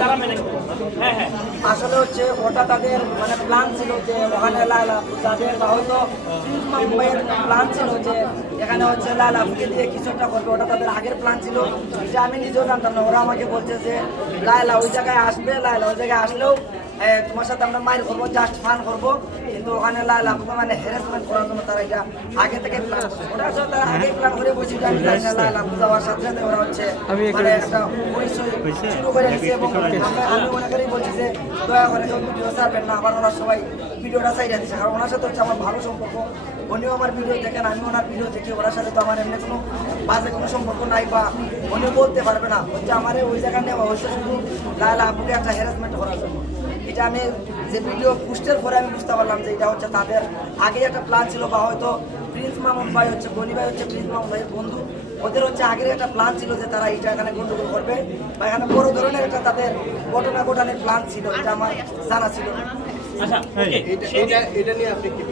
তারা মেনে হ্যাঁ হ্যাঁ আসলে হচ্ছে ওটা তাদের মানে প্ল্যান ছিল যে ওখানে লালা যাবে বা হয়তো ভাইয়ের প্ল্যান ছিল যে এখানে হচ্ছে লালা ফুকে দিয়ে কিছু একটা করবে, ওটা তাদের আগের প্ল্যান ছিল। এটা আমি নিজেও জানতাম না, ওরা আমাকে বলছে যে লায়লা ওই জায়গায় আসবে লায়লা ওই জায়গায় আসলেও তোমার সাথে আমরা মাইর করব জাস্ট ফান করব। কিন্তু ওখানে ফুকে মানে হ্যারাসমেন্ট করার জন্য তারা এটা আগে থেকে প্ল্যান ওটা আসলে তারা আগে প্ল্যান করে বসে যে আমি জানি না লায়লা ফুকে যাওয়ার সাথে সাথে ওরা হচ্ছে মানে একটা পরিচয় শুরু করে দিচ্ছে এবং আমরা আমি বলছি যে দয়া করে ভিডিও ছাড়বেন না আবার ওরা সবাই ভিডিওটা চাইরা দিচ্ছে কারণ ওনার সাথে হচ্ছে আমার ভালো সম্পর্ক। উনিও আমার ভিডিও দেখেন আমি ওনার ভিডিও দেখি। ওনার সাথে তো আমার এমনি কোনো বাজে কোনো সম্পর্ক নাই বা উনিও বলতে পারবে না। হচ্ছে আমার ওই জায়গা নেওয়া শুধু লাল আপুকে একটা হ্যারাসমেন্ট করার জন্য। এটা আমি যে ভিডিও পোস্টের পরে আমি বুঝতে পারলাম যে এটা হচ্ছে তাদের আগে একটা প্ল্যান ছিল বা হয়তো প্রিন্স মামুন ভাই হচ্ছে গনি ভাই হচ্ছে প্রিন্স মামুন ভাইয়ের বন্ধু। ওদের হচ্ছে আগের একটা প্ল্যান ছিল যে তারা এইটা এখানে গন্ডগোল করবে বা এখানে বড় ধরনের একটা তাদের ঘটনা ঘটানোর প্ল্যান ছিল এটা আমার জানা ছিল আচ্ছা এটা এটা এটা নিয়ে আপনি কি